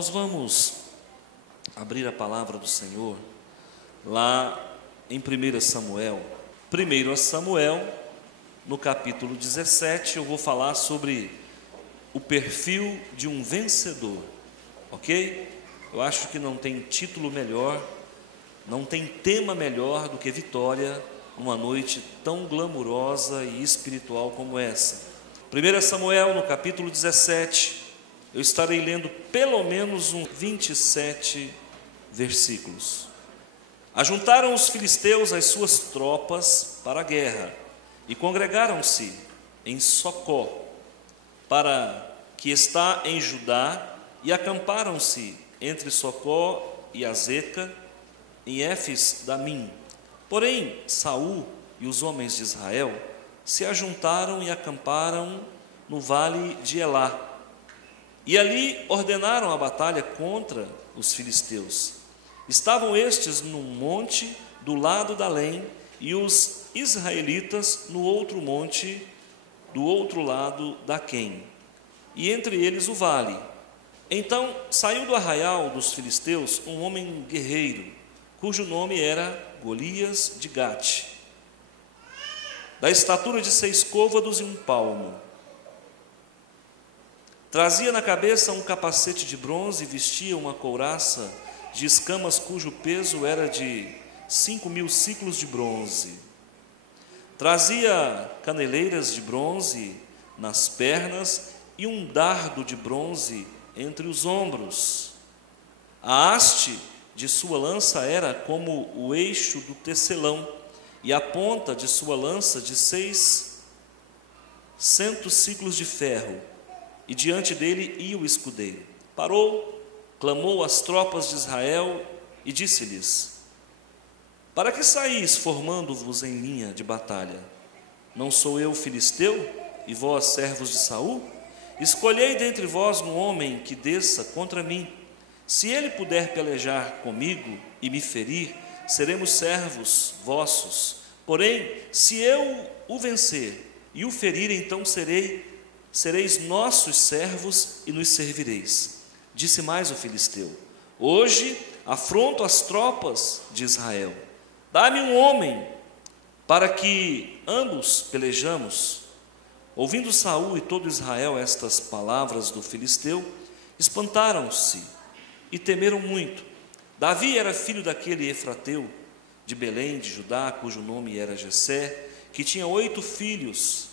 Nós vamos abrir a palavra do Senhor lá em 1 Samuel. 1 Samuel, no capítulo 17, eu vou falar sobre o perfil de um vencedor, ok? Eu acho que não tem título melhor, não tem tema melhor do que vitória numa noite tão glamurosa e espiritual como essa. 1 Samuel, no capítulo 17, eu estarei lendo pelo menos uns 27 versículos. Ajuntaram os filisteus as suas tropas para a guerra e congregaram-se em Socó, que está em Judá, e acamparam-se entre Socó e Azeca, em Éfes-Damim. Porém, Saul e os homens de Israel se ajuntaram e acamparam no vale de Elá. E ali ordenaram a batalha contra os filisteus. Estavam estes num monte do lado da Além, e os israelitas no outro monte, do outro lado da Quém, e entre eles o vale. Então saiu do arraial dos filisteus um homem guerreiro, cujo nome era Golias de Gate, da estatura de 6 côvados e 1 palmo. Trazia na cabeça um capacete de bronze e vestia uma couraça de escamas cujo peso era de 5.000 siclos de bronze. Trazia caneleiras de bronze nas pernas e um dardo de bronze entre os ombros. A haste de sua lança era como o eixo do tecelão, e a ponta de sua lança de 600 siclos de ferro, e diante dele ia o escudeiro. Parou, clamou às tropas de Israel e disse-lhes: para que saís formando-vos em linha de batalha? Não sou eu filisteu, e vós servos de Saul? Escolhei dentre vós um homem que desça contra mim. Se ele puder pelejar comigo e me ferir, seremos servos vossos. Porém, se eu o vencer e o ferir, então sereis nossos servos e nos servireis. Disse mais o filisteu: hoje afronto as tropas de Israel. Dá-me um homem para que ambos pelejamos. Ouvindo Saul e todo Israel estas palavras do filisteu, espantaram-se e temeram muito. Davi era filho daquele efrateu de Belém de Judá, cujo nome era Jessé, que tinha 8 filhos.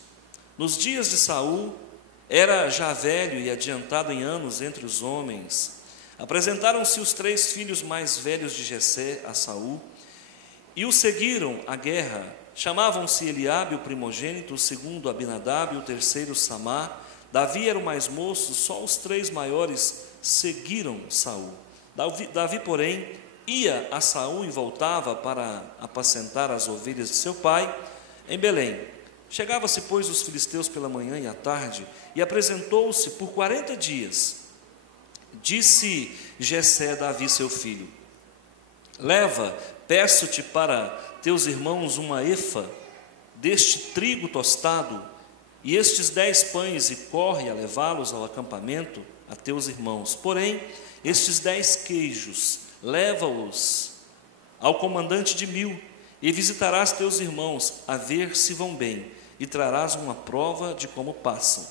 Nos dias de Saul, era já velho e adiantado em anos entre os homens. Apresentaram-se os 3 filhos mais velhos de Jessé a Saul, e o seguiram à guerra. Chamavam-se Eliabe, o primogênito, o segundo Abinadab, o terceiro Samá. Davi era o mais moço, só os 3 maiores seguiram Saul. Davi, porém, ia a Saul e voltava para apacentar as ovelhas de seu pai em Belém. Chegava-se, pois, os filisteus pela manhã e à tarde, e apresentou-se por 40 dias. Disse Jessé a Davi, seu filho: leva, peço-te para teus irmãos uma efa deste trigo tostado e estes 10 pães, e corre a levá-los ao acampamento a teus irmãos. Porém, estes 10 queijos, leva-os ao comandante de 1000, e visitarás teus irmãos, a ver se vão bem, e trarás uma prova de como passam.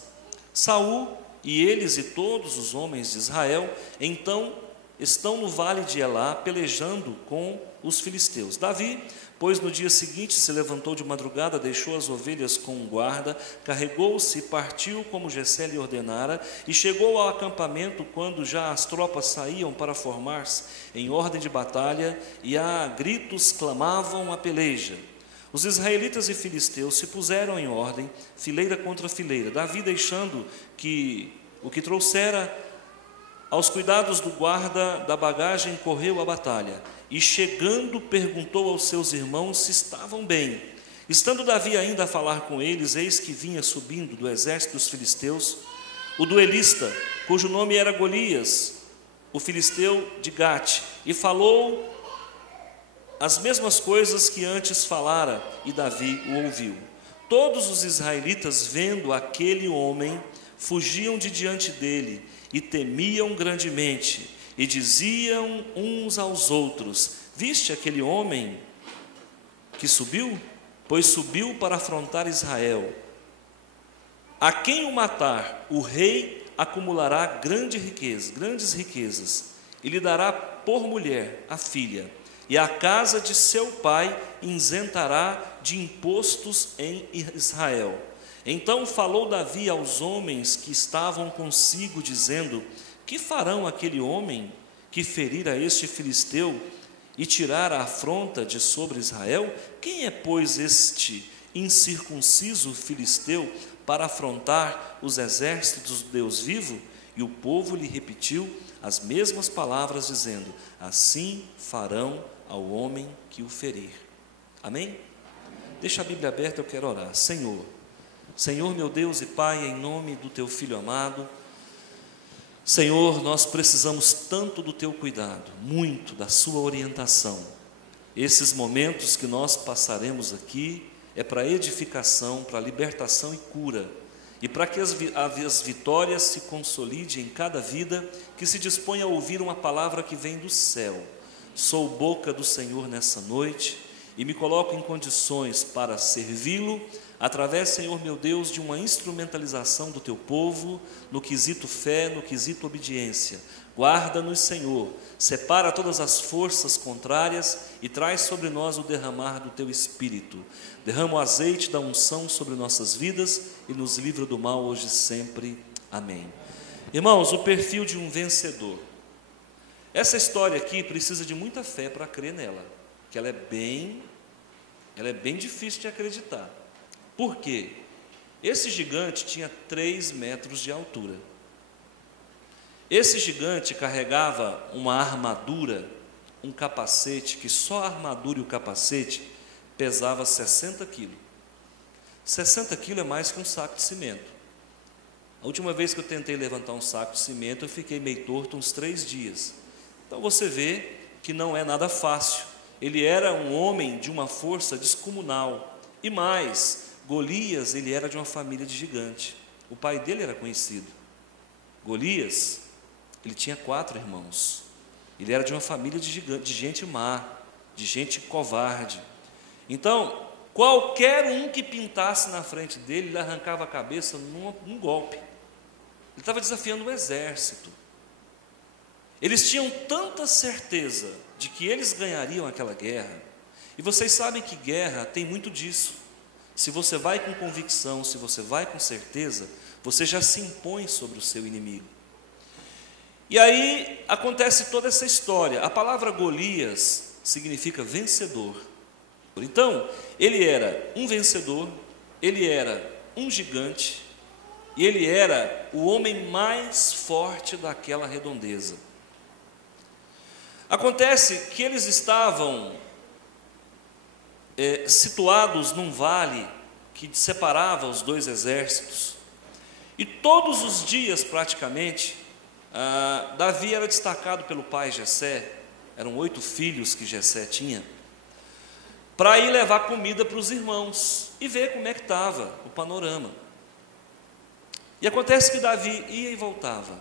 Saul e eles e todos os homens de Israel, então, estão no vale de Elá, pelejando com os filisteus. Davi, pois, no dia seguinte se levantou de madrugada, deixou as ovelhas com um guarda, carregou-se e partiu como Jessé lhe ordenara, e chegou ao acampamento quando já as tropas saíam para formar-se em ordem de batalha, e a gritos clamavam a peleja. Os israelitas e filisteus se puseram em ordem, fileira contra fileira. Davi, deixando o que trouxera aos cuidados do guarda da bagagem, correu à batalha, e chegando perguntou aos seus irmãos se estavam bem. Estando Davi ainda a falar com eles, eis que vinha subindo do exército dos filisteus o duelista, cujo nome era Golias, o filisteu de Gate, e falou as mesmas coisas que antes falara, e Davi o ouviu. Todos os israelitas, vendo aquele homem, fugiam de diante dele e temiam grandemente, e diziam uns aos outros: viste aquele homem que subiu? Pois subiu para afrontar Israel. A quem o matar, o rei acumulará grandes riquezas, e lhe dará por mulher a filha, e a casa de seu pai isentará de impostos em Israel. Então falou Davi aos homens que estavam consigo, dizendo: que farão aquele homem que ferir a este filisteu e tirar a afronta de sobre Israel? Quem é, pois, este incircunciso filisteu para afrontar os exércitos do Deus vivo? E o povo lhe repetiu as mesmas palavras, dizendo: assim farão ao homem que o ferir. Amém? Deixa a Bíblia aberta, eu quero orar. Senhor meu Deus e Pai, em nome do Teu Filho amado, Senhor, nós precisamos tanto do Teu cuidado, muito da Sua orientação. Esses momentos que nós passaremos aqui é para edificação, para libertação e cura, e para que as vitórias se consolidem em cada vida que se dispõe a ouvir uma palavra que vem do céu. Sou boca do Senhor nessa noite e me coloco em condições para servi-lo, através, Senhor meu Deus, de uma instrumentalização do Teu povo, no quesito fé, no quesito obediência. Guarda-nos, Senhor, separa todas as forças contrárias e traz sobre nós o derramar do Teu Espírito. Derrama o azeite da unção sobre nossas vidas e nos livra do mal hoje e sempre. Amém. Irmãos, o perfil de um vencedor. Essa história aqui precisa de muita fé para crer nela, que ela é bem difícil de acreditar. Por quê? Esse gigante tinha 3 metros de altura. Esse gigante carregava uma armadura, um capacete, que só a armadura e o capacete pesava 60 quilos. 60 quilos é mais que um saco de cimento. A última vez que eu tentei levantar um saco de cimento, eu fiquei meio torto uns 3 dias. Então você vê que não é nada fácil. Ele era um homem de uma força descomunal. E mais, Golias, ele era de uma família de gigante. O pai dele era conhecido. Golias, ele tinha 4 irmãos. Ele era de uma família de gigante, de gente má, de gente covarde. Então, qualquer um que pintasse na frente dele, ele arrancava a cabeça num golpe. Ele estava desafiando o exército. Eles tinham tanta certeza de que eles ganhariam aquela guerra. E vocês sabem que guerra tem muito disso. Se você vai com convicção, se você vai com certeza, você já se impõe sobre o seu inimigo. E aí acontece toda essa história. A palavra Golias significa vencedor. Então, ele era um vencedor, ele era um gigante, e ele era o homem mais forte daquela redondeza. Acontece que eles estavam situados num vale que separava os 2 exércitos, e todos os dias praticamente, Davi era destacado pelo pai Jessé, eram 8 filhos que Jessé tinha, para ir levar comida para os irmãos, e ver como é que estava o panorama. E acontece que Davi ia e voltava,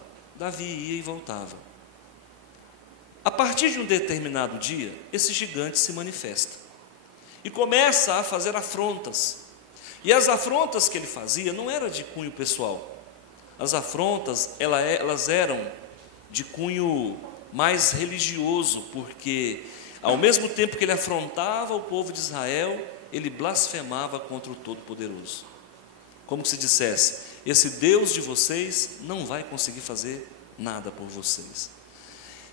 A partir de um determinado dia, esse gigante se manifesta e começa a fazer afrontas. E as afrontas que ele fazia não eram de cunho pessoal. As afrontas, elas eram de cunho mais religioso, porque ao mesmo tempo que ele afrontava o povo de Israel, ele blasfemava contra o Todo-Poderoso. Como se dissesse: esse Deus de vocês não vai conseguir fazer nada por vocês.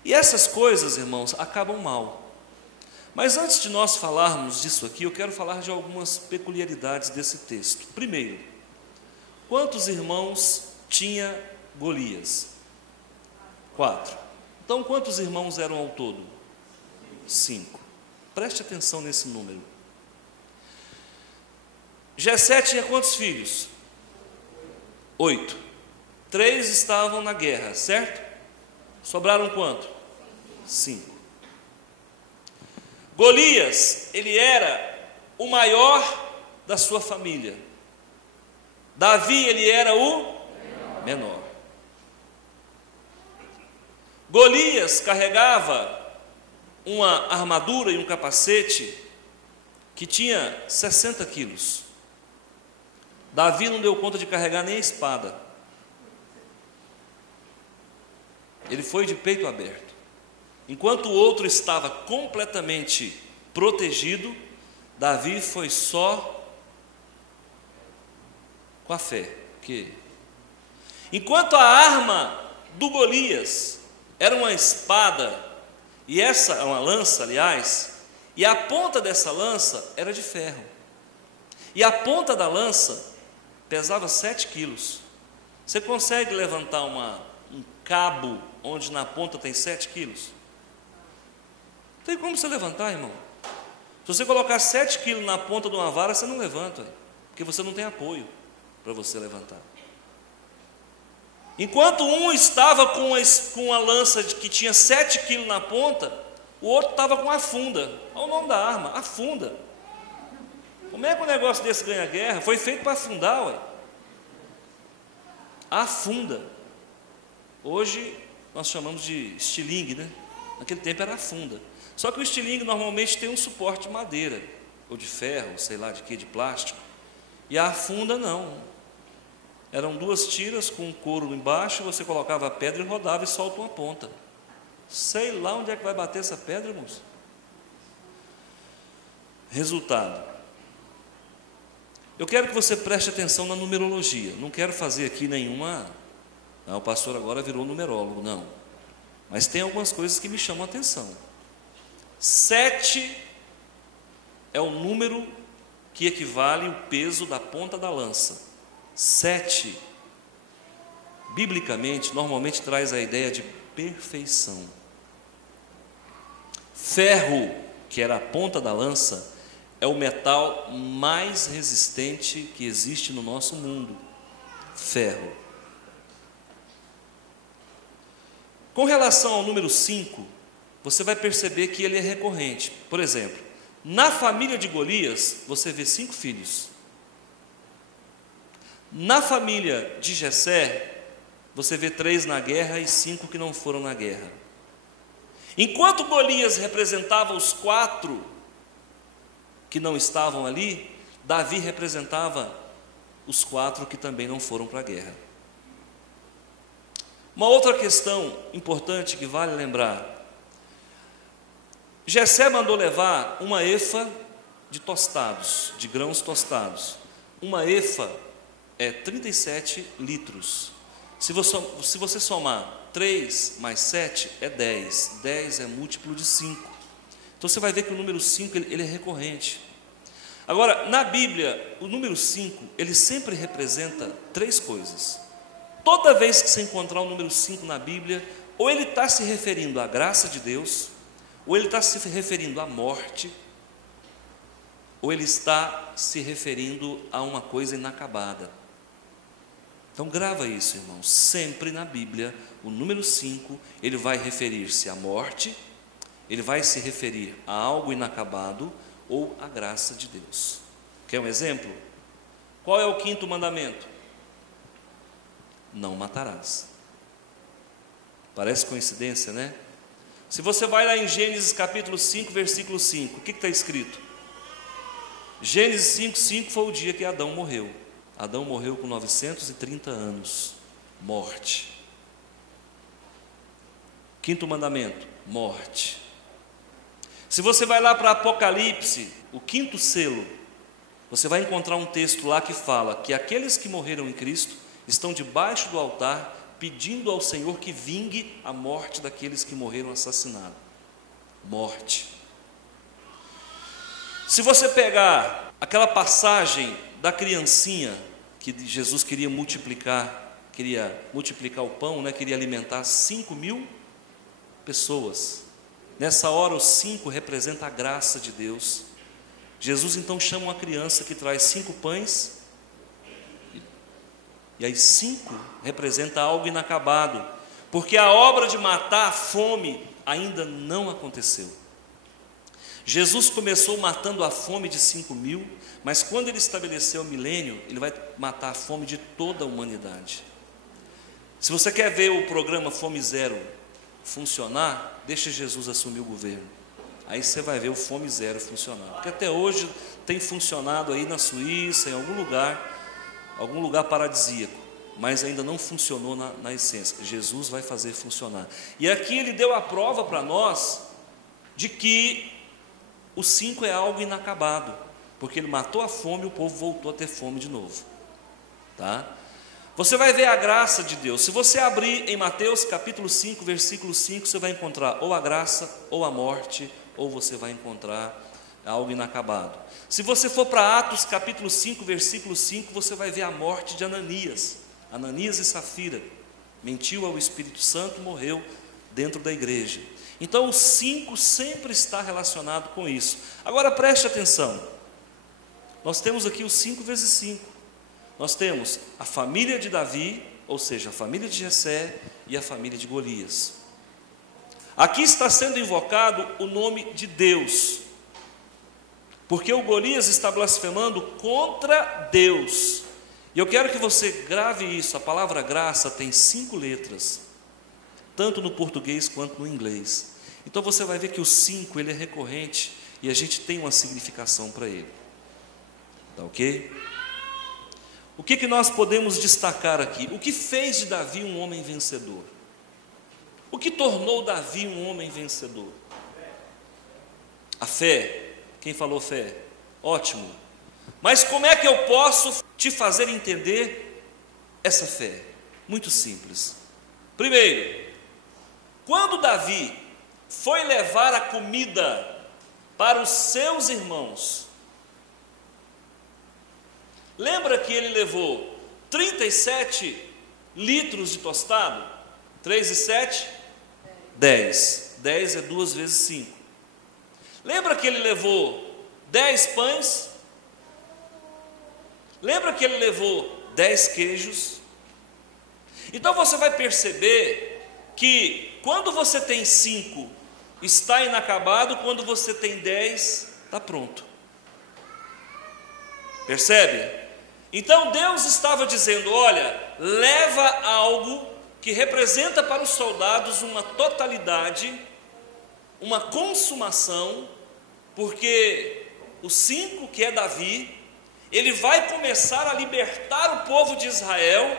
E essas coisas, irmãos, acabam mal. Mas antes de nós falarmos disso aqui, eu quero falar de algumas peculiaridades desse texto. Primeiro, quantos irmãos tinha Golias? 4. Então, quantos irmãos eram ao todo? 5. Preste atenção nesse número. Jessé tinha quantos filhos? 8. 3 estavam na guerra, certo? Sobraram quanto? 5. Golias, ele era o maior da sua família. Davi, ele era o menor. Golias carregava uma armadura e um capacete que tinha 60 quilos. Davi não deu conta de carregar nem a espada. Ele foi de peito aberto. Enquanto o outro estava completamente protegido, Davi foi só com a fé. Enquanto a arma do Golias era uma espada, e essa é uma lança, aliás, e a ponta dessa lança era de ferro. E a ponta da lança pesava 7 quilos. Você consegue levantar um cabo onde na ponta tem 7 quilos? Não tem como você levantar, irmão. Se você colocar 7 quilos na ponta de uma vara, você não levanta, porque você não tem apoio para você levantar. Enquanto um estava com a lança que tinha 7 quilos na ponta, o outro estava com a funda. Olha o nome da arma, a funda. Como é que um negócio desse ganha guerra? Foi feito para afundar, ué. Afunda. Hoje nós chamamos de estilingue, né? Naquele tempo era afunda. Só que o estilingue normalmente tem um suporte de madeira, ou de ferro, sei lá de que, de plástico. E a afunda não. Eram 2 tiras com um couro embaixo, você colocava a pedra e rodava e solta uma ponta. Sei lá onde é que vai bater essa pedra, irmãos. Resultado. Eu quero que você preste atenção na numerologia. Não quero fazer aqui nenhuma... o pastor agora virou numerólogo, não. Mas tem algumas coisas que me chamam a atenção. 7 é o número que equivale o peso da ponta da lança. 7, biblicamente, normalmente traz a ideia de perfeição. Ferro, que era a ponta da lança, é o metal mais resistente que existe no nosso mundo. Ferro. Com relação ao número 5, você vai perceber que ele é recorrente. Por exemplo, na família de Golias, você vê 5 filhos. Na família de Jessé, você vê 3 na guerra e 5 que não foram na guerra. Enquanto Golias representava os 4 que não estavam ali, Davi representava os 4 que também não foram para a guerra. Uma outra questão importante que vale lembrar: Jessé mandou levar uma efa de tostados, de grãos tostados. Uma efa é 37 litros. Se você somar 3 mais 7 é 10. 10 é múltiplo de 5. Então você vai ver que o número 5 ele é recorrente. Agora, na Bíblia, o número 5 ele sempre representa 3 coisas. Toda vez que você encontrar o número 5 na Bíblia, ou ele está se referindo à graça de Deus, ou ele está se referindo à morte, ou ele está se referindo a uma coisa inacabada. Então grava isso, irmão. Sempre na Bíblia, o número 5, ele vai referir-se à morte, ele vai se referir a algo inacabado ou à graça de Deus. Quer um exemplo? Qual é o 5º mandamento? Não matarás. Parece coincidência, né? Se você vai lá em Gênesis capítulo 5, versículo 5, o que está escrito? Gênesis 5:5 foi o dia que Adão morreu. Adão morreu com 930 anos. Morte. 5º mandamento, morte. Se você vai lá para Apocalipse, o 5º selo, você vai encontrar um texto lá que fala que aqueles que morreram em Cristo estão debaixo do altar pedindo ao Senhor que vingue a morte daqueles que morreram assassinados. Morte. Se você pegar aquela passagem da criancinha que Jesus queria multiplicar o pão, né? Queria alimentar 5.000 pessoas. Nessa hora o 5 representa a graça de Deus. Jesus então chama uma criança que traz 5 pães, e aí 5 representa algo inacabado, porque a obra de matar a fome ainda não aconteceu. Jesus começou matando a fome de 5.000, mas quando ele estabeleceu o milênio, ele vai matar a fome de toda a humanidade. Se você quer ver o programa Fome Zero funcionar, deixa Jesus assumir o governo. Aí você vai ver o Fome Zero funcionar. Porque até hoje tem funcionado aí na Suíça, em algum lugar paradisíaco, mas ainda não funcionou na essência. Jesus vai fazer funcionar. E aqui ele deu a prova para nós de que o 5 é algo inacabado, porque ele matou a fome e o povo voltou a ter fome de novo. Tá? Você vai ver a graça de Deus. Se você abrir em Mateus capítulo 5, versículo 5, você vai encontrar ou a graça, ou a morte, ou você vai encontrar algo inacabado. Se você for para Atos capítulo 5, versículo 5, você vai ver a morte de Ananias e Safira. Mentiu ao Espírito Santo, morreu dentro da igreja. Então o 5 sempre está relacionado com isso. Agora preste atenção. Nós temos aqui o 5 vezes 5. Nós temos a família de Davi, ou seja, a família de Jessé e a família de Golias. Aqui está sendo invocado o nome de Deus, porque o Golias está blasfemando contra Deus. E eu quero que você grave isso. A palavra graça tem 5 letras, tanto no português quanto no inglês. Então você vai ver que o 5 ele é recorrente e a gente tem uma significação para ele. Tá ok? O que nós podemos destacar aqui? O que fez de Davi um homem vencedor? O que tornou Davi um homem vencedor? A fé. Quem falou fé? Ótimo. Mas como é que eu posso te fazer entender essa fé? Muito simples. Primeiro, quando Davi foi levar a comida para os seus irmãos, lembra que ele levou 37 litros de tostado? 3 e 7? 10. 10 é 2 vezes 5. Lembra que ele levou 10 pães? Lembra que ele levou 10 queijos? Então você vai perceber que quando você tem 5, está inacabado, quando você tem 10, está pronto. Percebe? Então Deus estava dizendo: olha, leva algo que representa para os soldados uma totalidade, uma consumação, porque o 5, que é Davi, ele vai começar a libertar o povo de Israel,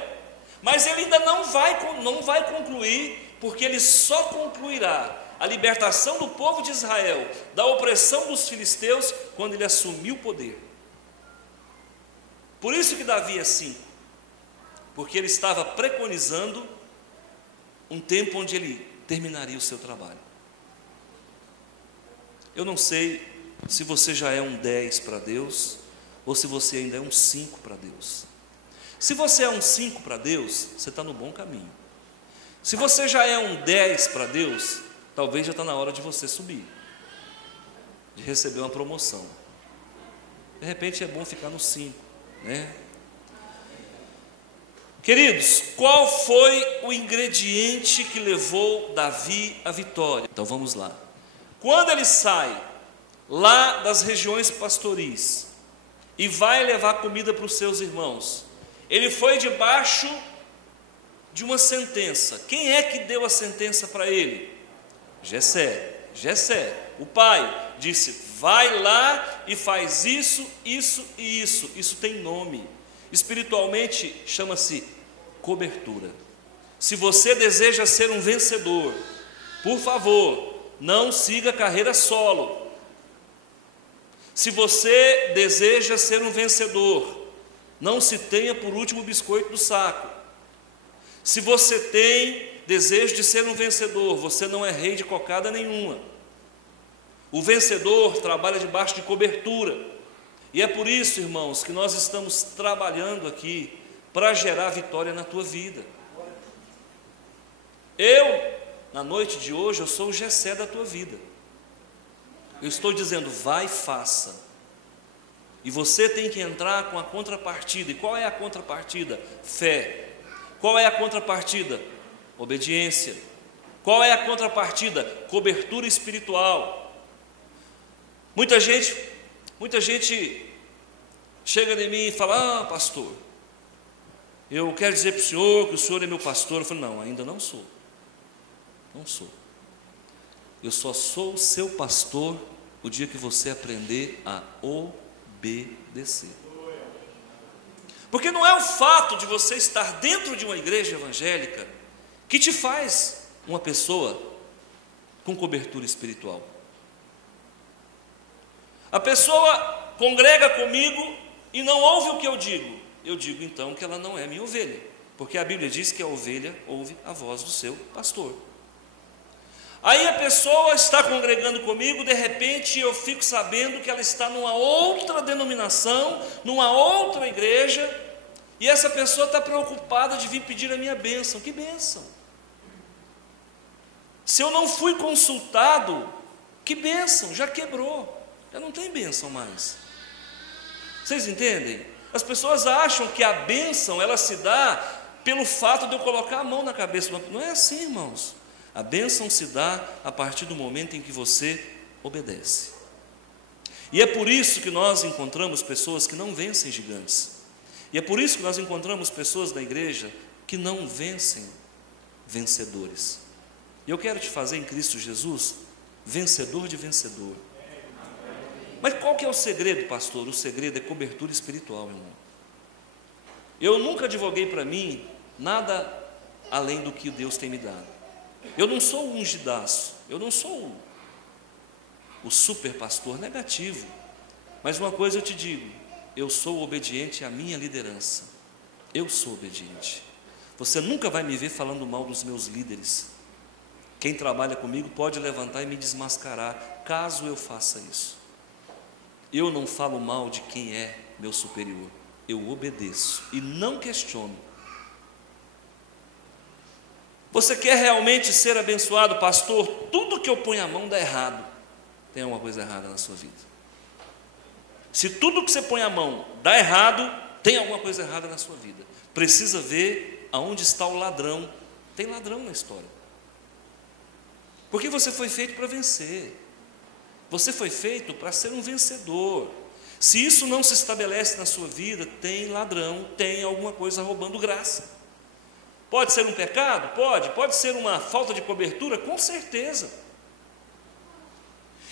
mas ele ainda não vai concluir, porque ele só concluirá a libertação do povo de Israel da opressão dos filisteus quando ele assumir o poder. Por isso que Davi é 5, porque ele estava preconizando um tempo onde ele terminaria o seu trabalho. Eu não sei se você já é um 10 para Deus, ou se você ainda é um 5 para Deus. Se você é um 5 para Deus, você está no bom caminho. Se você já é um 10 para Deus, talvez já está na hora de você subir, de receber uma promoção. De repente é bom ficar no 5, né? Queridos, qual foi o ingrediente que levou Davi à vitória? Então vamos lá. Quando ele sai lá das regiões pastoris e vai levar comida para os seus irmãos, ele foi debaixo de uma sentença. Quem é que deu a sentença para ele? Jessé, o pai, disse: vai lá e faz isso, isso e isso. Isso tem nome. Espiritualmente chama-se cobertura. Se você deseja ser um vencedor, por favor, não siga carreira solo. Se você deseja ser um vencedor, não se tenha por último biscoito do saco. Se você tem desejo de ser um vencedor, você não é rei de cocada nenhuma. O vencedor trabalha debaixo de cobertura. E é por isso, irmãos, que nós estamos trabalhando aqui para gerar vitória na tua vida. Na noite de hoje, eu sou o Jessé da tua vida. Eu estou dizendo: vai e faça. E você tem que entrar com a contrapartida. E qual é a contrapartida? Fé. Qual é a contrapartida? Obediência. Qual é a contrapartida? Cobertura espiritual. Muita gente chega em mim e fala: ah, pastor, eu quero dizer para o senhor que o senhor é meu pastor. Eu falei, não, ainda não sou. Não sou. Eu só sou seu pastor o dia que você aprender a obedecer. Porque não é o fato de você estar dentro de uma igreja evangélica que te faz uma pessoa com cobertura espiritual. A pessoa congrega comigo e não ouve o que eu digo. Eu digo então que ela não é minha ovelha, porque a Bíblia diz que a ovelha ouve a voz do seu pastor. Aí a pessoa está congregando comigo, de repente eu fico sabendo que ela está numa outra denominação, numa outra igreja, e essa pessoa está preocupada de vir pedir a minha bênção. Que bênção? Se eu não fui consultado, que bênção? Já quebrou, já não tem bênção mais. Vocês entendem? As pessoas acham que a bênção ela se dá pelo fato de eu colocar a mão na cabeça. Não é assim, irmãos. A bênção se dá a partir do momento em que você obedece. E é por isso que nós encontramos pessoas que não vencem gigantes. E é por isso que nós encontramos pessoas na igreja que não vencem vencedores. E eu quero te fazer em Cristo Jesus vencedor de vencedor. Mas qual que é o segredo, pastor? O segredo é cobertura espiritual, irmão. Eu nunca advoguei para mim nada além do que Deus tem me dado. Eu não sou o ungidaço, eu não sou o super pastor negativo. Mas uma coisa eu te digo, eu sou obediente à minha liderança. Eu sou obediente. Você nunca vai me ver falando mal dos meus líderes. Quem trabalha comigo pode levantar e me desmascarar, caso eu faça isso. Eu não falo mal de quem é meu superior. Eu obedeço e não questiono. Você quer realmente ser abençoado, pastor? Tudo que eu ponho a mão dá errado. Tem alguma coisa errada na sua vida. Se tudo que você põe a mão dá errado, tem alguma coisa errada na sua vida. Precisa ver aonde está o ladrão. Tem ladrão na história. Porque você foi feito para vencer. Você foi feito para ser um vencedor. Se isso não se estabelece na sua vida, tem ladrão, tem alguma coisa roubando graça. Pode ser um pecado? Pode ser uma falta de cobertura? Com certeza.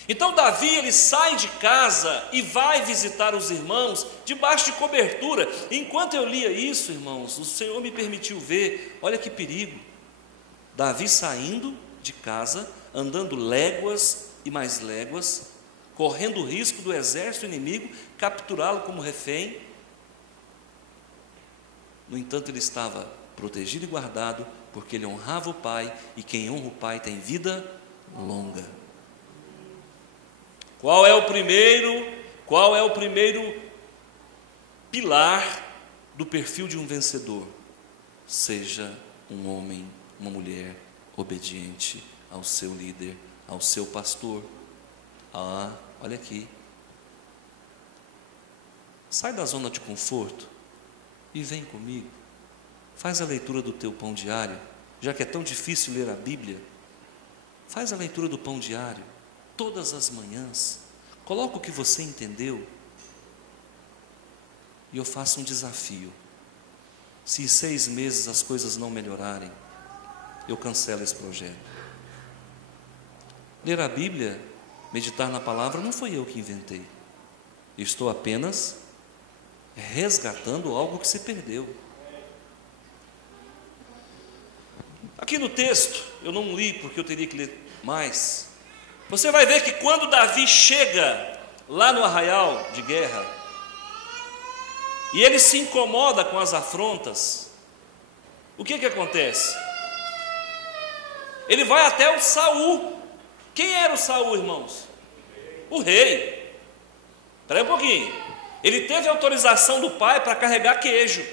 Então Davi, ele sai de casa e vai visitar os irmãos debaixo de cobertura. Enquanto eu lia isso, irmãos, o Senhor me permitiu ver, olha que perigo. Davi saindo de casa, andando léguas e mais léguas, correndo o risco do exército inimigo capturá-lo como refém. No entanto, ele estava protegido e guardado, porque ele honrava o Pai, e quem honra o Pai tem vida longa. Qual é o primeiro pilar do perfil de um vencedor? Seja um homem, uma mulher obediente ao seu líder, ao seu pastor. Olha aqui. Sai da zona de conforto e vem comigo. Faz a leitura do teu pão diário, já que é tão difícil ler a Bíblia. Faz a leitura do pão diário, todas as manhãs. Coloca o que você entendeu. E eu faço um desafio. Se em 6 meses as coisas não melhorarem, eu cancelo esse projeto. Ler a Bíblia, meditar na palavra, não foi eu que inventei. Estou apenas resgatando algo que se perdeu. Aqui no texto, eu não li porque eu teria que ler mais. Você vai ver que quando Davi chega lá no arraial de guerra, e ele se incomoda com as afrontas, o que acontece? Ele vai até o Saul. Quem era o Saul, irmãos? O rei. Espera aí um pouquinho. Ele teve autorização do pai para carregar queijo.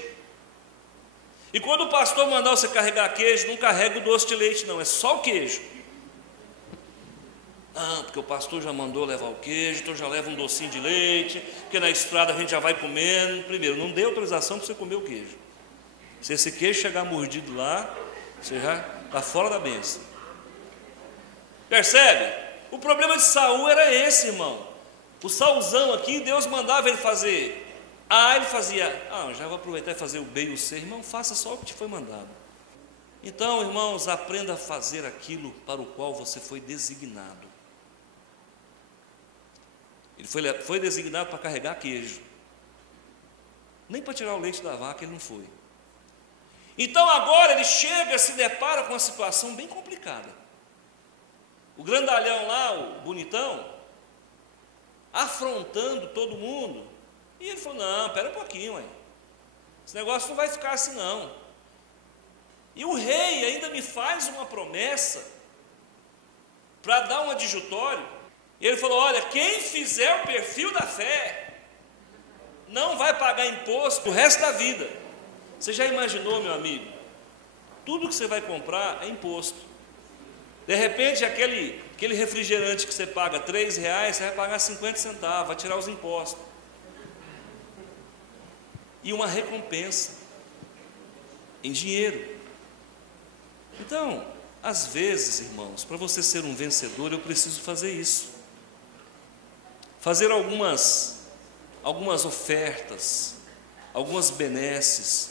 E quando o pastor mandar você carregar queijo, não carrega o doce de leite não, é só o queijo. Não, porque o pastor já mandou levar o queijo, então já leva um docinho de leite, porque na estrada a gente já vai comendo. Primeiro, não dê autorização para você comer o queijo. Se esse queijo chegar mordido lá, você já está fora da bênção. Percebe? O problema de Saul era esse, irmão. O Saulzão aqui, Deus mandava ele fazer Ele fazia, já vou aproveitar e fazer o B e o C. Irmão, faça só o que te foi mandado. Então, irmãos, aprenda a fazer aquilo para o qual você foi designado. Ele foi designado para carregar queijo. Nem para tirar o leite da vaca ele não foi. Então agora ele chega, se depara com uma situação bem complicada. O grandalhão lá, o bonitão, afrontando todo mundo. E ele falou, não, espera um pouquinho, aí. Esse negócio não vai ficar assim não. E o rei ainda me faz uma promessa para dar um adjutório. E ele falou, olha, quem fizer o perfil da fé não vai pagar imposto o resto da vida. Você já imaginou, meu amigo? Tudo que você vai comprar é imposto. De repente, aquele refrigerante que você paga R$3, você vai pagar 50 centavos, vai tirar os impostos. E uma recompensa em dinheiro. Então, às vezes, irmãos, para você ser um vencedor, eu preciso fazer isso. Fazer algumas ofertas, algumas benesses.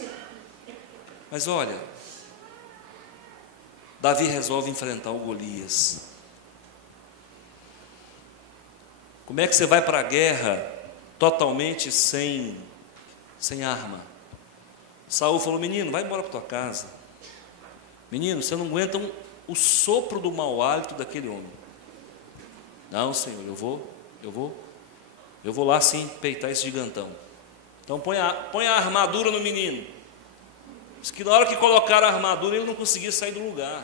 Mas olha, Davi resolve enfrentar o Golias. Como é que você vai para a guerra totalmente sem arma? Saul falou, menino, vai embora para tua casa. Menino, você não aguenta o sopro do mau hálito daquele homem. Não, Senhor, eu vou lá sim peitar esse gigantão. Então põe a armadura no menino. Diz que na hora que colocaram a armadura ele não conseguia sair do lugar.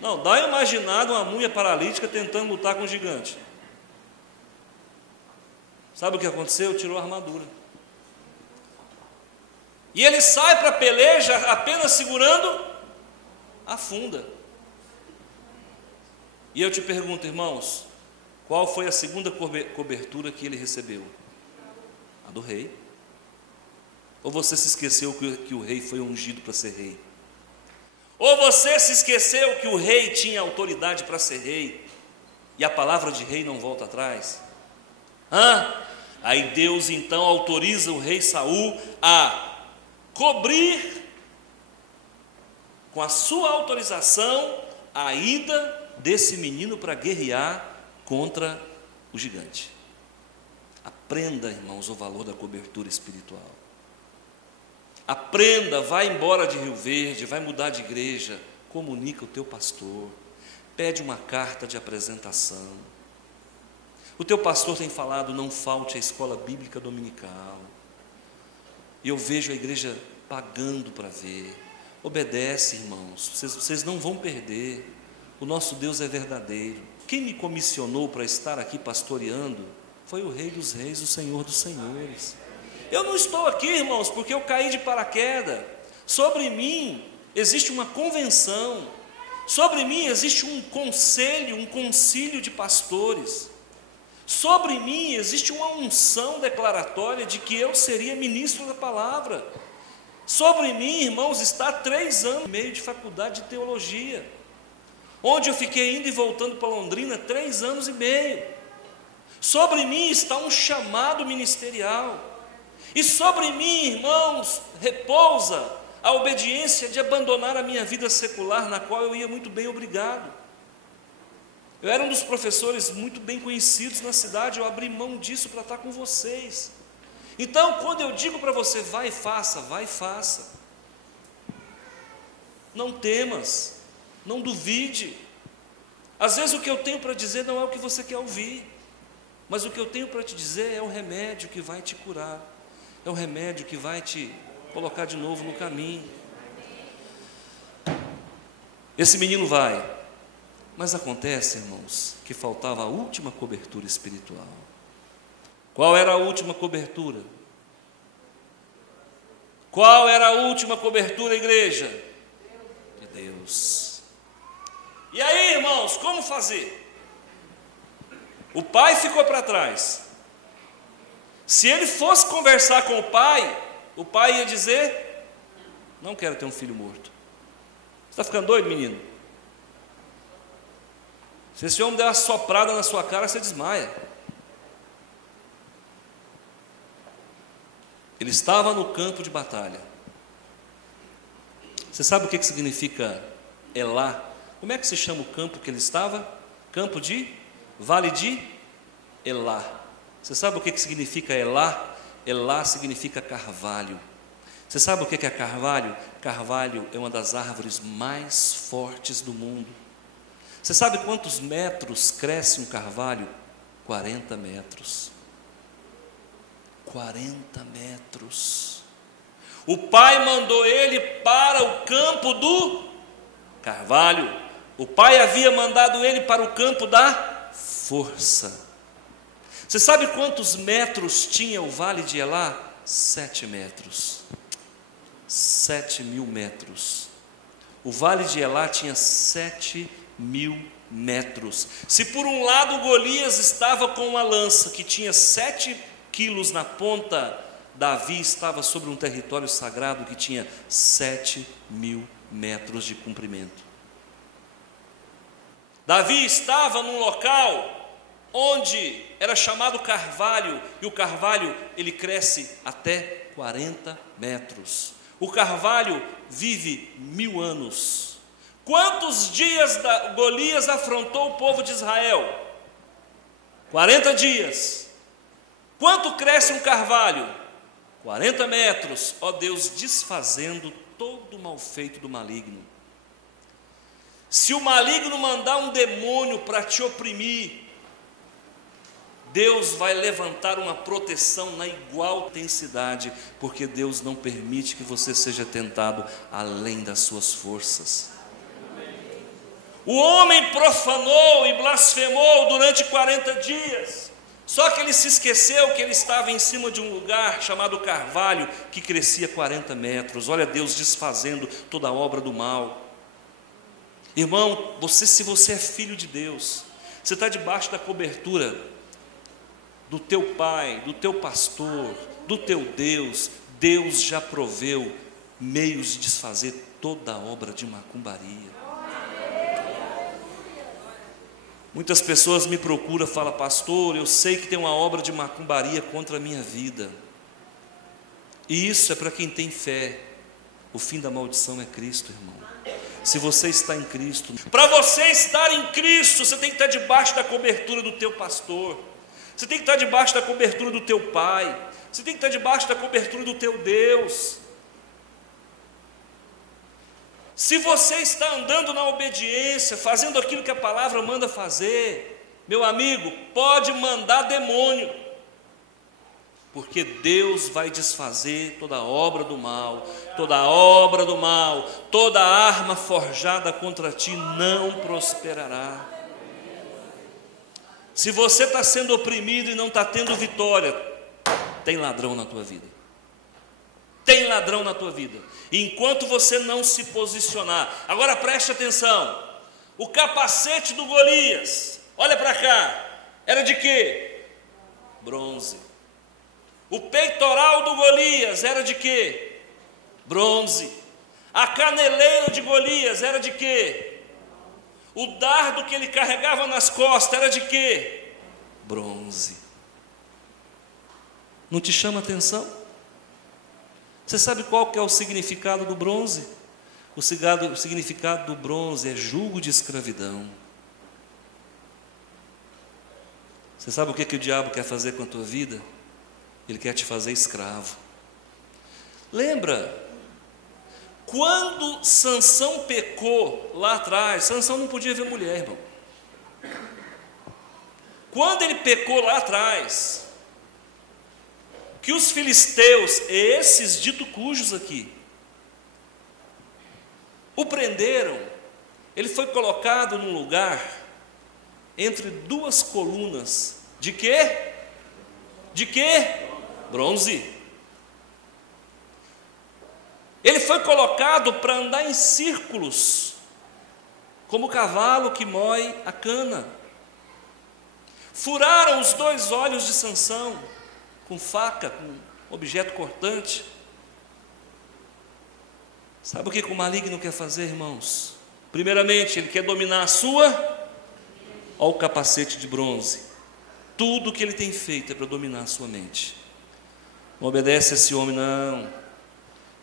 Não, dá uma imaginada uma múmia paralítica tentando lutar com um gigante. Sabe o que aconteceu? Tirou a armadura. E ele sai para a peleja apenas segurando a funda. E eu te pergunto, irmãos, qual foi a segunda cobertura que ele recebeu? A do rei. Ou você se esqueceu que o rei foi ungido para ser rei? Ou você se esqueceu que o rei tinha autoridade para ser rei e a palavra de rei não volta atrás? Aí Deus então autoriza o rei Saul a cobrir com a sua autorização a ida desse menino para guerrear contra o gigante. Aprenda, irmãos, o valor da cobertura espiritual. Aprenda, vai embora de Rio Verde, vai mudar de igreja, comunica o teu pastor, pede uma carta de apresentação. O teu pastor tem falado, não falte à escola bíblica dominical. E eu vejo a igreja pagando para ver. Obedece, irmãos, vocês não vão perder. O nosso Deus é verdadeiro. Quem me comissionou para estar aqui pastoreando foi o Rei dos Reis, o Senhor dos Senhores. Eu não estou aqui, irmãos, porque eu caí de paraquedas. Sobre mim existe uma convenção. Sobre mim existe um conselho, um concílio de pastores. Sobre mim existe uma unção declaratória de que eu seria ministro da palavra. Sobre mim, irmãos, está 3 anos e meio de faculdade de teologia, onde eu fiquei indo e voltando para Londrina 3 anos e meio. Sobre mim está um chamado ministerial. E sobre mim, irmãos, repousa a obediência de abandonar a minha vida secular, na qual eu ia muito bem, obrigado. Eu era um dos professores muito bem conhecidos na cidade, eu abri mão disso para estar com vocês. Então, quando eu digo para você, vai e faça. Não temas, não duvide. Às vezes o que eu tenho para dizer não é o que você quer ouvir, mas o que eu tenho para te dizer é o remédio que vai te curar, é o remédio que vai te colocar de novo no caminho. Esse menino vai, mas acontece, irmãos, que faltava a última cobertura espiritual. Qual era a última cobertura? Qual era a última cobertura, igreja? De Deus. E aí, irmãos, como fazer? O pai ficou para trás. Se ele fosse conversar com o pai ia dizer, não quero ter um filho morto. Você está ficando doido, menino? Se esse homem der uma soprada na sua cara, você desmaia. Ele estava no campo de batalha. Você sabe o que significa Elá? Como é que se chama o campo que ele estava? Campo de Vale de Elá. Você sabe o que significa Elá? Elá significa carvalho. Você sabe o que é carvalho? Carvalho é uma das árvores mais fortes do mundo. Você sabe quantos metros cresce um carvalho? 40 metros. 40 metros. O pai mandou ele para o campo do carvalho. O pai havia mandado ele para o campo da força. Você sabe quantos metros tinha o vale de Elá? 7 metros. 7.000 metros. O vale de Elá tinha 7.000 metros. Se por um lado Golias estava com uma lança que tinha 7 quilos na ponta, Davi estava sobre um território sagrado que tinha 7.000 metros de comprimento. Davi estava num local onde era chamado carvalho, e o carvalho ele cresce até 40 metros. O carvalho vive 1000 anos. Quantos dias Golias afrontou o povo de Israel? 40 dias. Quanto cresce um carvalho? 40 metros. Ó Deus, desfazendo todo o mal feito do maligno. Se o maligno mandar um demônio para te oprimir, Deus vai levantar uma proteção na igual intensidade, porque Deus não permite que você seja tentado além das suas forças. O homem profanou e blasfemou durante 40 dias, só que ele se esqueceu que ele estava em cima de um lugar chamado carvalho, que crescia 40 metros. Olha Deus desfazendo toda a obra do mal. Irmão, se você é filho de Deus, você está debaixo da cobertura do teu pai, do teu pastor, do teu Deus. Deus já proveu meios de desfazer toda a obra de macumbaria. Muitas pessoas me procuram e falam: pastor, eu sei que tem uma obra de macumbaria contra a minha vida. E isso é para quem tem fé. O fim da maldição é Cristo, irmão. Se você está em Cristo, para você estar em Cristo, você tem que estar debaixo da cobertura do teu pastor. Você tem que estar debaixo da cobertura do teu pai. Você tem que estar debaixo da cobertura do teu Deus. Se você está andando na obediência, fazendo aquilo que a palavra manda fazer, meu amigo, pode mandar demônio, porque Deus vai desfazer toda a obra do mal, toda a obra do mal, toda arma forjada contra ti não prosperará. Se você está sendo oprimido e não está tendo vitória, tem ladrão na tua vida. Tem ladrão na tua vida. Enquanto você não se posicionar. Agora preste atenção. O capacete do Golias, olha para cá, era de quê? Bronze. O peitoral do Golias era de quê? Bronze. A caneleira de Golias era de quê? O dardo que ele carregava nas costas era de quê? Bronze. Não te chama atenção? Você sabe qual que é o significado do bronze? O significado do bronze é jugo de escravidão. Você sabe o que o diabo quer fazer com a tua vida? Ele quer te fazer escravo. Lembra? Quando Sansão pecou lá atrás, Sansão não podia ver mulher, irmão. Quando ele pecou lá atrás, que os filisteus, esses dito cujos aqui, o prenderam, ele foi colocado num lugar entre duas colunas, de quê? De quê? Bronze. Ele foi colocado para andar em círculos, como o cavalo que moe a cana. Furaram os 2 olhos de Sansão, com faca, com objeto cortante. Sabe o que o maligno quer fazer, irmãos? Primeiramente, ele quer dominar a sua. Olha o capacete de bronze. Tudo que ele tem feito é para dominar a sua mente. Não obedece a esse homem, não.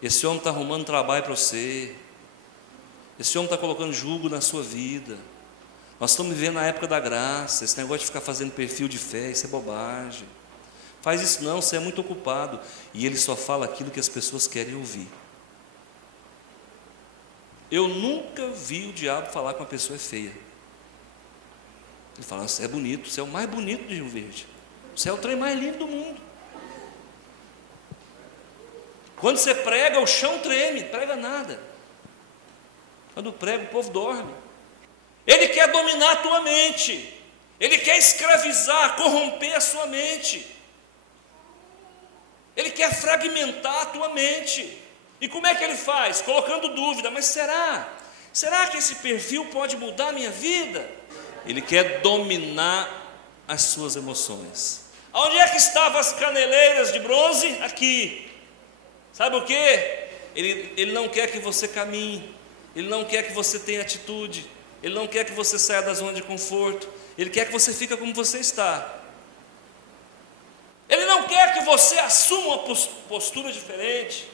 Esse homem está arrumando trabalho para você. Esse homem está colocando jugo na sua vida. Nós estamos vivendo na época da graça. Esse negócio de ficar fazendo perfil de fé, isso é bobagem. Faz isso não, você é muito ocupado. E ele só fala aquilo que as pessoas querem ouvir. Eu nunca vi o diabo falar que uma pessoa é feia. Ele fala, você é bonito, você é o mais bonito de Rio Verde. Você é o trem mais lindo do mundo. Quando você prega, o chão treme, prega nada. Quando prega, o povo dorme. Ele quer dominar a tua mente. Ele quer escravizar, corromper a sua mente. Ele quer fragmentar a tua mente. E como é que ele faz? Colocando dúvida, mas será? Será que esse perfil pode mudar a minha vida? Ele quer dominar as suas emoções. Onde é que estavam as caneleiras de bronze? Aqui. Sabe o que? Ele não quer que você caminhe. Ele não quer que você tenha atitude. Ele não quer que você saia da zona de conforto. Ele quer que você fique como você está. Ele não quer que você assuma uma postura diferente.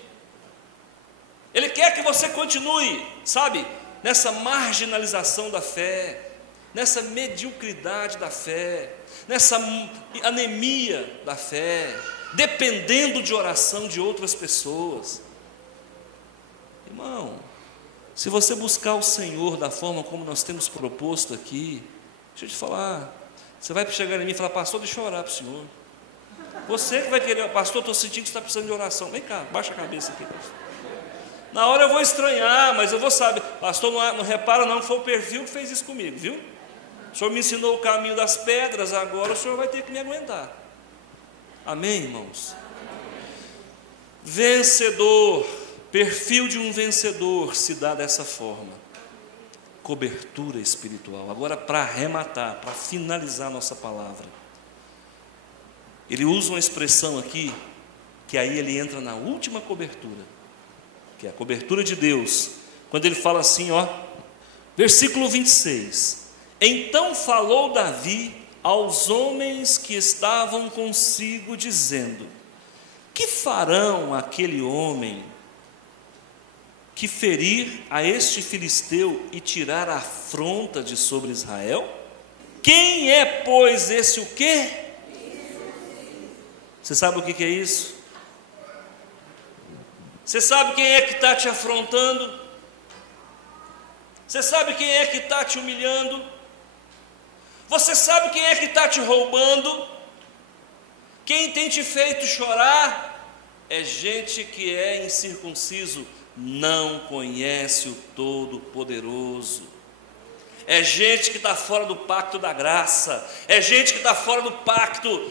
Ele quer que você continue, sabe, nessa marginalização da fé, nessa mediocridade da fé, nessa anemia da fé, dependendo de oração de outras pessoas. Irmão, se você buscar o Senhor da forma como nós temos proposto aqui, deixa eu te falar, você vai chegar em mim e falar, pastor, deixa eu orar para o Senhor. Você que vai querer, pastor, estou sentindo que você está precisando de oração. Vem cá, baixa a cabeça aqui, pastor. Na hora eu vou estranhar, mas eu vou saber. Pastor, não repara não, foi o perfil que fez isso comigo, viu? O Senhor me ensinou o caminho das pedras, agora o Senhor vai ter que me aguentar. Amém, irmãos? Vencedor, perfil de um vencedor se dá dessa forma. Cobertura espiritual. Agora, para arrematar, para finalizar a nossa palavra, ele usa uma expressão aqui, que aí ele entra na última cobertura, que é a cobertura de Deus, quando ele fala assim, ó, versículo 26, então falou Davi aos homens que estavam consigo, dizendo, que farão aquele homem que ferir a este filisteu e tirar a afronta de sobre Israel? Quem é, pois, esse o quê? Você sabe o que é isso? Você sabe quem é que está te afrontando? Você sabe quem é que está te humilhando? Você sabe quem é que está te roubando? Quem tem te feito chorar? É gente que é incircunciso, não conhece o Todo-Poderoso. É gente que está fora do pacto da graça, é gente que está fora do pacto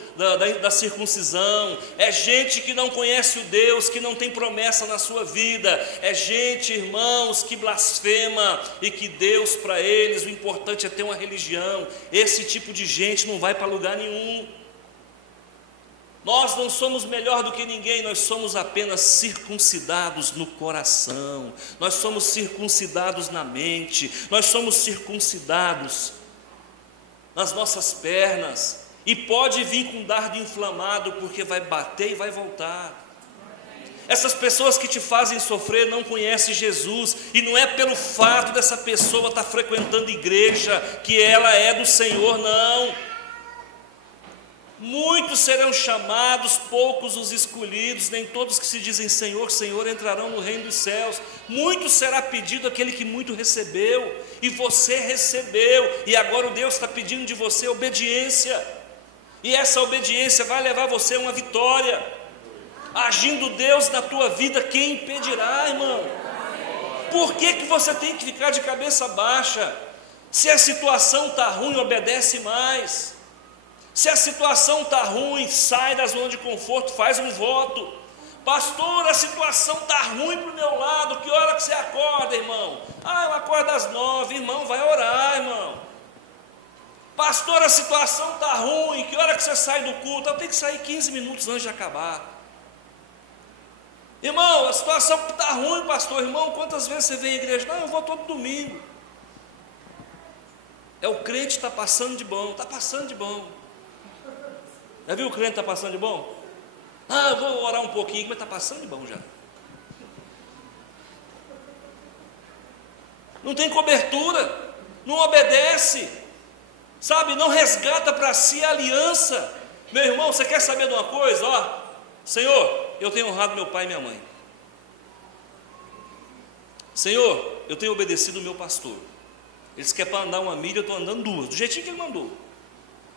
da circuncisão, é gente que não conhece o Deus, que não tem promessa na sua vida, é gente, irmãos, que blasfema e que Deus para eles, o importante é ter uma religião. Esse tipo de gente não vai para lugar nenhum. Nós não somos melhor do que ninguém, nós somos apenas circuncidados no coração, nós somos circuncidados na mente, nós somos circuncidados nas nossas pernas, e pode vir com dardo inflamado, porque vai bater e vai voltar. Essas pessoas que te fazem sofrer não conhecem Jesus, e não é pelo fato dessa pessoa estar frequentando igreja que ela é do Senhor, não. Muitos serão chamados, poucos os escolhidos, nem todos que se dizem Senhor, Senhor entrarão no reino dos céus. Muito será pedido aquele que muito recebeu, e você recebeu, e agora o Deus está pedindo de você obediência, e essa obediência vai levar você a uma vitória. Agindo Deus na tua vida, quem impedirá, irmão? Por que você tem que ficar de cabeça baixa? Se a situação está ruim, obedece mais. Se a situação está ruim, sai da zona de conforto, faz um voto. Pastor, a situação está ruim para o meu lado, que hora que você acorda, irmão? Eu acordo às 9, irmão, vai orar, irmão. Pastor, a situação está ruim, que hora que você sai do culto? Eu tenho que sair 15 minutos antes de acabar. Irmão, a situação está ruim, pastor. Irmão, quantas vezes você vem à igreja? Não, eu vou todo domingo. É o crente que está passando de bom, está passando de bom. Já viu o crente está passando de bom? Ah, eu vou orar um pouquinho, mas está passando de bom já. Não tem cobertura, não obedece, sabe, não resgata para si a aliança. Meu irmão, você quer saber de uma coisa? Ó, Senhor, eu tenho honrado meu pai e minha mãe. Senhor, eu tenho obedecido o meu pastor. Ele disse que é para andar uma milha, eu estou andando 2, do jeitinho que ele mandou.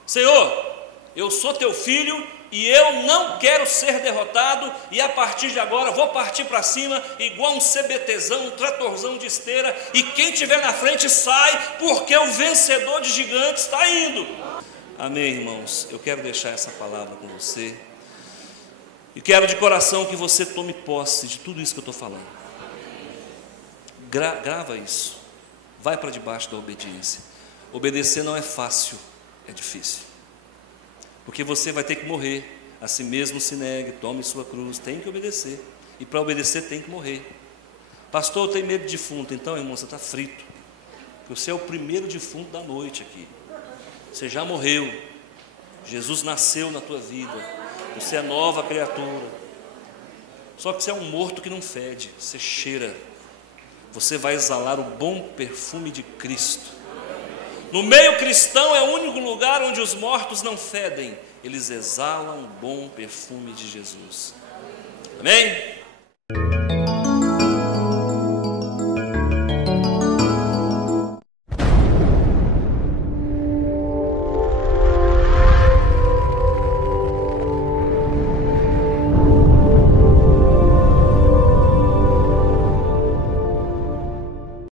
Senhor, eu sou teu filho e eu não quero ser derrotado, e a partir de agora vou partir para cima, igual um CBTzão, um tratorzão de esteira, e quem estiver na frente sai, porque o vencedor de gigantes está indo. Amém, irmãos? Eu quero deixar essa palavra com você, e quero de coração que você tome posse de tudo isso que eu estou falando. Grava isso, vai para debaixo da obediência. Obedecer não é fácil, é difícil, porque você vai ter que morrer. A si mesmo se negue, tome sua cruz, tem que obedecer, e para obedecer tem que morrer. Pastor, eu tenho medo de defunto. Então, irmão, você está frito, porque você é o primeiro defunto da noite aqui. Você já morreu, Jesus nasceu na tua vida, você é nova criatura. Só que você é um morto que não fede, você cheira. Você vai exalar o bom perfume de Cristo. No meio cristão é o único lugar onde os mortos não fedem, eles exalam o bom perfume de Jesus. Amém?